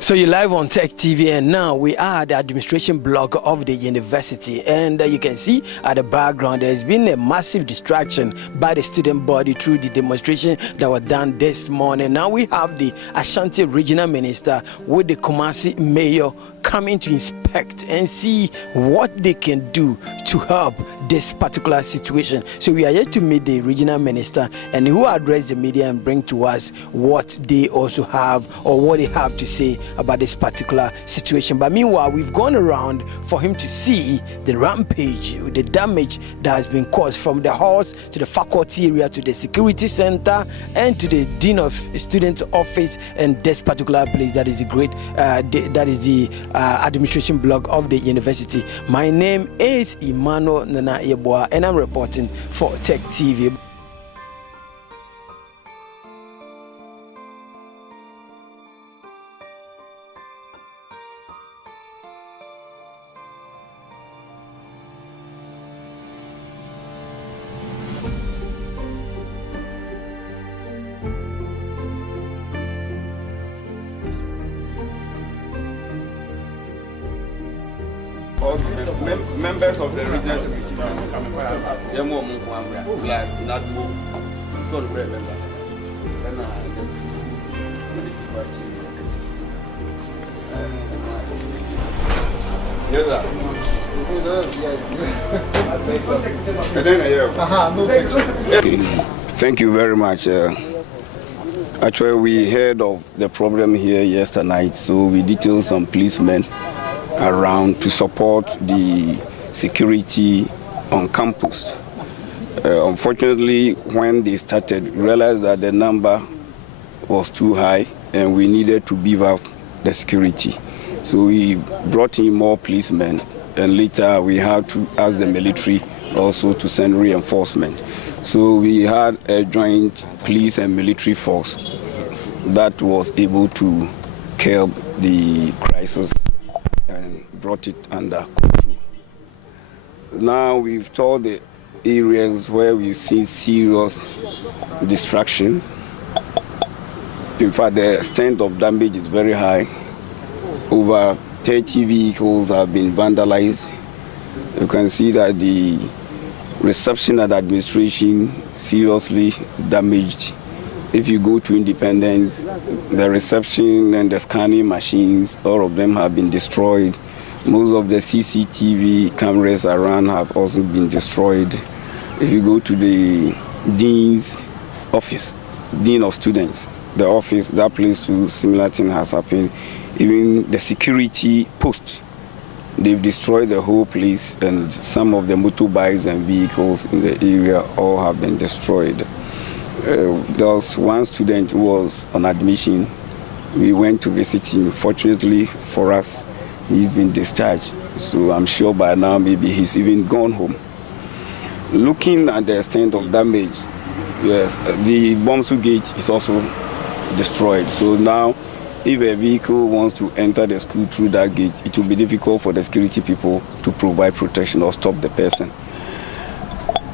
So you're live on Tech TV, and now we are at the administration block of the university, and you can see at the background there's been a massive distraction by the student body through the demonstration that was done this morning. Now we have the Ashanti regional minister with the Kumasi mayor coming to inspect and see what they can do to help this particular situation. So we are here to meet the regional minister, and who address the media and bring to us what they also have or what they have to say about this particular situation. But meanwhile, we've gone around for him to see the rampage, the damage that has been caused from the halls to the faculty area to the security center and to the dean of student office, and this particular place that is the administration block of the university. My name is Emmanuel Nana Yeboah, and I'm reporting for Tech TV. All the members of the regional security council, plus Nadbo, Thank you very much. Actually, we heard of the problem here yesterday night, so we detailed some policemen around to support the security on campus. Unfortunately, when they started, we realized that the number was too high and we needed to beef up the security. So we brought in more policemen, and later we had to ask the military also to send reinforcement. So we had a joint police and military force that was able to curb the crisis and brought it under control. Now we've told the areas where we've seen serious distractions. In fact, the extent of damage is very high. Over 30 vehicles have been vandalized. You can see that the reception and administration seriously damaged. If you go to Independence, the reception and the scanning machines, all of them have been destroyed. Most of the CCTV cameras around have also been destroyed. If you go to the dean's office, dean of students, the office, that place too, similar thing has happened. Even the security post, they've destroyed the whole place, and some of the motorbikes and vehicles in the area all have been destroyed. There was one student who was on admission. We went to visit him. Fortunately for us, he's been discharged. So I'm sure by now maybe he's even gone home. Looking at the extent of damage, yes, the Bomsu gate is also destroyed. So now if a vehicle wants to enter the school through that gate, it will be difficult for the security people to provide protection or stop the person.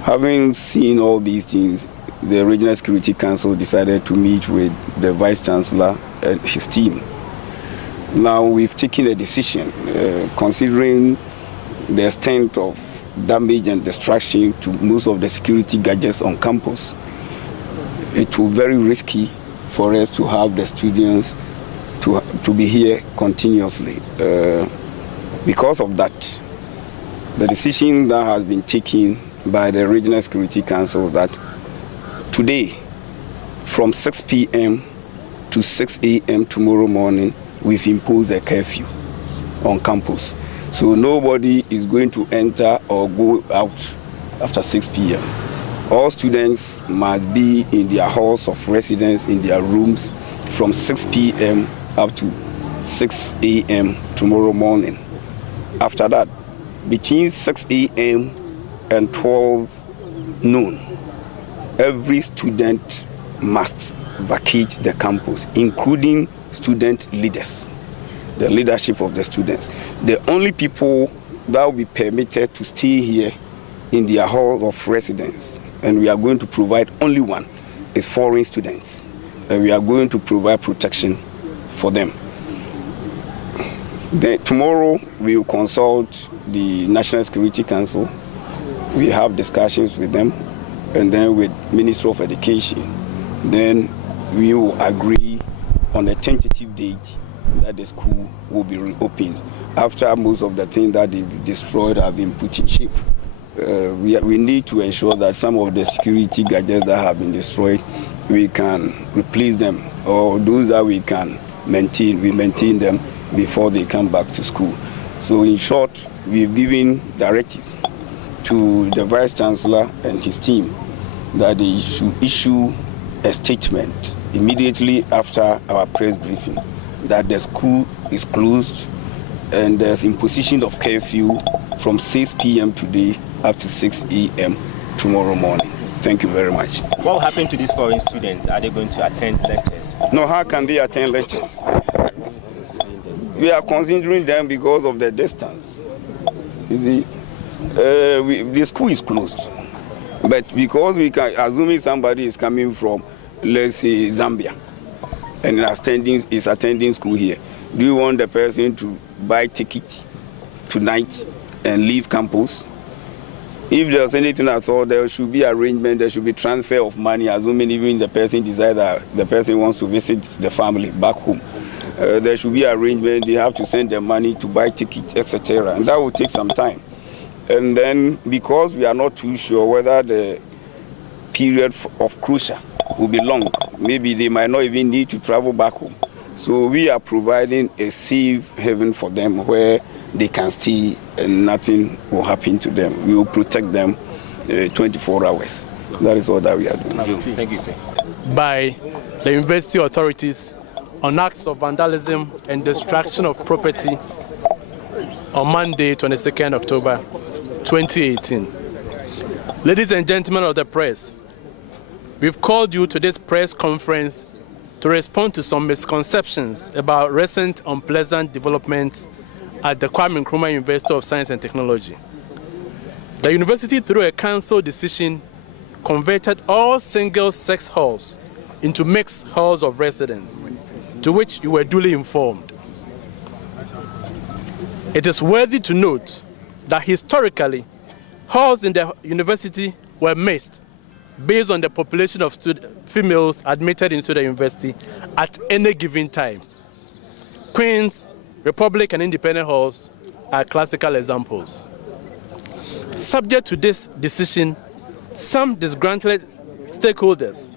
Having seen all these things, the Regional Security Council decided to meet with the Vice Chancellor and his team. Now we've taken a decision, considering the extent of damage and destruction to most of the security gadgets on campus. It will be very risky for us to have the students to be here continuously. Because of that, the decision that has been taken by the Regional Security Council is that today, from 6 p.m. to 6 a.m. tomorrow morning, we've imposed a curfew on campus. So nobody is going to enter or go out after 6 p.m. All students must be in their halls of residence, in their rooms, from 6 p.m. up to 6 a.m. tomorrow morning. After that, between 6 a.m. and 12 noon, every student must vacate the campus, including student leaders, the leadership of the students. The only people that will be permitted to stay here in their hall of residence, and we are going to provide only one, is foreign students. And we are going to provide protection for them. Then tomorrow we will consult the National Security Council. We have discussions with them, and then with Ministry of Education. Then we will agree on a tentative date that the school will be reopened after most of the things that they've destroyed have been put in shape. We need to ensure that some of the security gadgets that have been destroyed, we can replace them, or those that we can maintain, we maintain them before they come back to school. So in short, we've given directive to the Vice Chancellor and his team that they should issue a statement immediately after our press briefing that the school is closed and there's imposition of curfew from 6 p.m. today up to 6 a.m. tomorrow morning. Thank you very much. What will happen to these foreign students? Are they going to attend lectures? No, how can they attend lectures? We are considering them because of the distance. You see, the school is closed. But because we can, assuming somebody is coming from, let's say, Zambia, and is attending school here, do you want the person to buy tickets tonight and leave campus? If there's anything at all, there should be arrangement, there should be transfer of money, assuming even the person decides that the person wants to visit the family back home. There should be arrangement, they have to send their money to buy tickets, etc. And that will take some time. And then, because we are not too sure whether the period of closure will be long, maybe they might not even need to travel back home. So we are providing a safe haven for them where they can stay and nothing will happen to them. We will protect them 24 hours. That is all that we are doing. Thank you, sir. By the university authorities on acts of vandalism and destruction of property on Monday, 22nd October 2018. Ladies and gentlemen of the press, we've called you to this press conference to respond to some misconceptions about recent unpleasant developments at the Kwame Nkrumah University of Science and Technology. The university, through a council decision, converted all single-sex halls into mixed halls of residence, to which you were duly informed. It is worthy to note that historically, halls in the university were mixed based on the population of females admitted into the university at any given time. Queens, Republic, and Independent halls are classical examples. Subject to this decision, some disgruntled stakeholders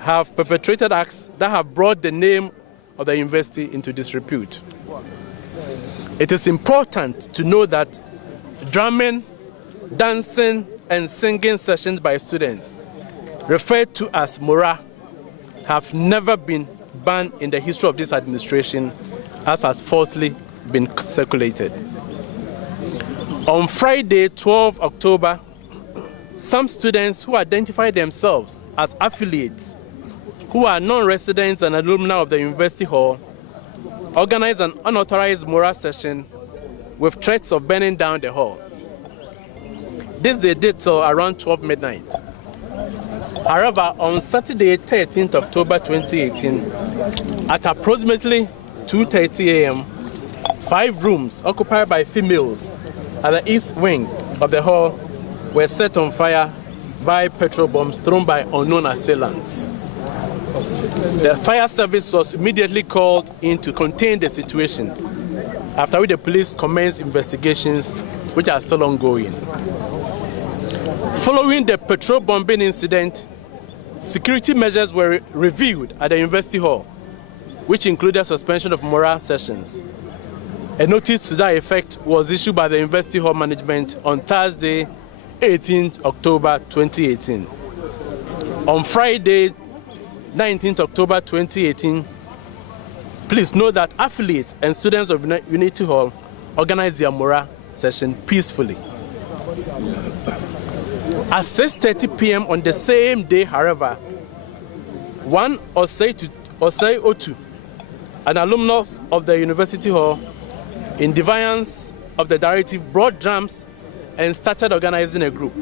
have perpetrated acts that have brought the name of the university into disrepute. It is important to know that drumming, dancing, and singing sessions by students, referred to as Mora, have never been banned in the history of this administration, as has falsely been circulated. On Friday, 12 October, some students who identify themselves as affiliates, who are non-residents and alumni of the University Hall, organized an unauthorized Mora session with threats of burning down the hall. This they did till around 12 midnight. However, on Saturday, 13th October 2018, at approximately 2:30 a.m., 5 rooms occupied by females at the east wing of the hall were set on fire by petrol bombs thrown by unknown assailants. The fire service was immediately called in to contain the situation, after which the police commenced investigations, which are still ongoing. Following the petrol bombing incident, security measures were reviewed at the University Hall, which included suspension of Mora sessions. A notice to that effect was issued by the University Hall management on Thursday, 18th October 2018. On Friday, 19th October 2018, please note that affiliates and students of Unity Hall organized their Mora session peacefully. At 6:30 p.m. on the same day, however, one Osei Otu, an alumnus of the University Hall, in defiance of the directive, brought drums and started organizing a group.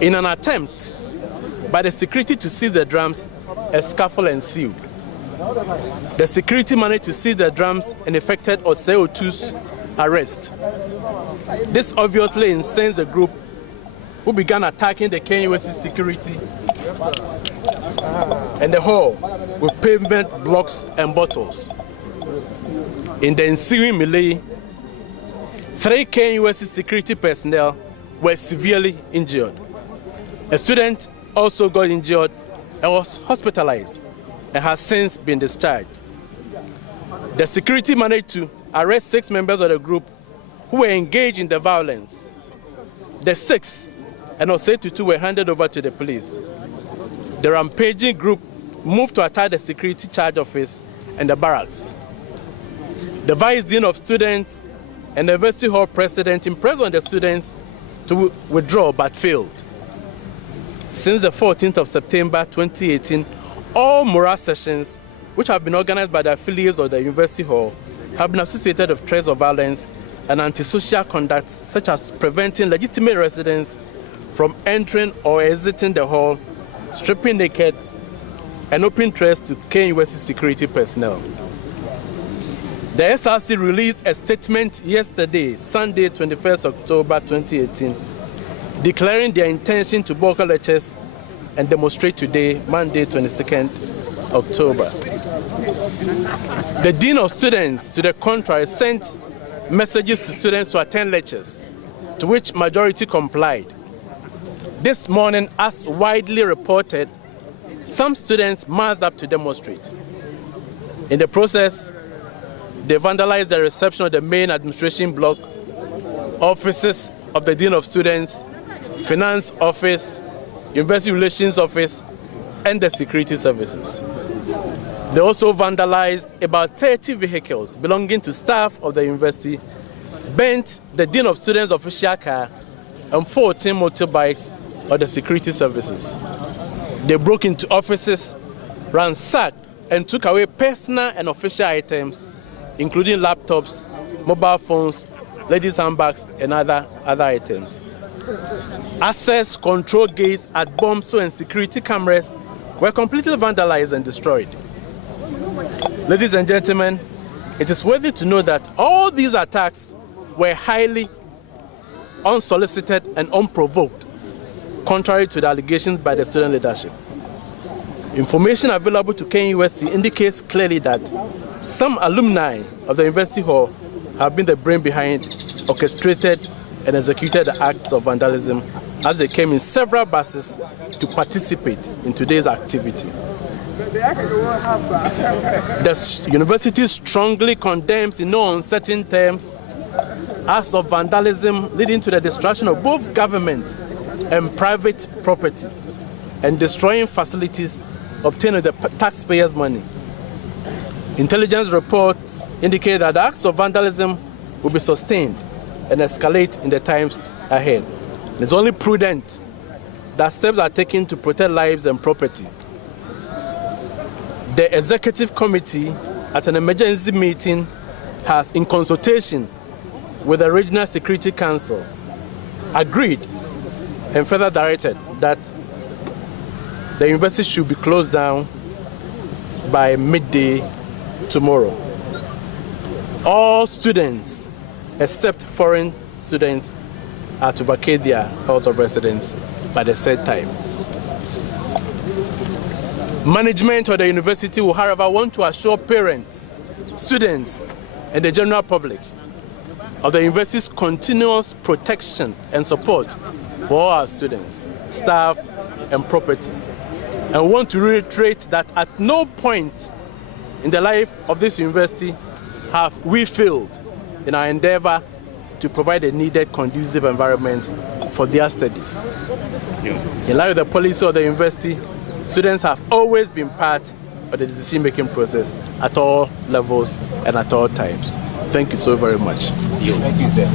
In an attempt by the security to seize the drums, a scuffle ensued. The security managed to seize the drums and effected Osei-Otu's arrest. This obviously incensed the group, who began attacking the KNUST security and the hall with pavement blocks and bottles. In the ensuing melee, 3 KNUST security personnel were severely injured. A student also got injured and was hospitalized and has since been discharged. The security managed to arrest 6 members of the group who were engaged in the violence. The 6 and Osei-Otu were handed over to the police. The rampaging group moved to attack the security charge office and the barracks. The vice dean of students and the university hall president impressed on the students to withdraw but failed. Since the 14th of September 2018, all morale sessions, which have been organized by the affiliates of the university hall, have been associated with threats of violence and antisocial conduct, such as preventing legitimate residents from entering or exiting the hall, stripping naked, and open threats to KNUST security personnel. The SRC released a statement yesterday, Sunday, 21st October 2018, declaring their intention to boycott lectures and demonstrate today, Monday, 22nd October. The Dean of Students, to the contrary, sent messages to students to attend lectures, to which majority complied. This morning, as widely reported, some students massed up to demonstrate. In the process, they vandalized the reception of the main administration block, offices of the Dean of Students, Finance Office, University Relations Office, and the security services. They also vandalized about 30 vehicles belonging to staff of the university, burnt the Dean of Students' official car, and 14 motorbikes of the security services. They broke into offices, ransacked, and took away personal and official items, including laptops, mobile phones, ladies' handbags, and other items. Access control gates at Bomso and security cameras were completely vandalized and destroyed. Ladies and gentlemen, it is worthy to know that all these attacks were highly unsolicited and unprovoked, contrary to the allegations by the student leadership. Information available to KNUST indicates clearly that some alumni of the University Hall have been the brain behind, orchestrated, and executed the acts of vandalism as they came in several buses to participate in today's activity. The university strongly condemns in no uncertain terms acts of vandalism leading to the destruction of both government and private property and destroying facilities obtained with the taxpayers' money. Intelligence reports indicate that the acts of vandalism will be sustained and escalate in the times ahead. It's only prudent that steps are taken to protect lives and property. The executive committee at an emergency meeting has, in consultation with the Regional Security Council, agreed and further directed that the university should be closed down by midday tomorrow. All students, except foreign students, are to vacate their house of residence by the said time. Management of the university will, however, want to assure parents, students, and the general public of the university's continuous protection and support for all our students, staff, and property. And we want to reiterate that at no point in the life of this university have we failed in our endeavor to provide a needed conducive environment for their studies. In line with the policy of the university, students have always been part of the decision-making process at all levels and at all times. Thank you so very much. Thank you, sir.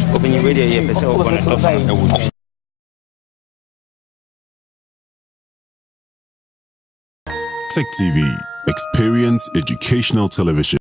Tech TV. Experience educational television.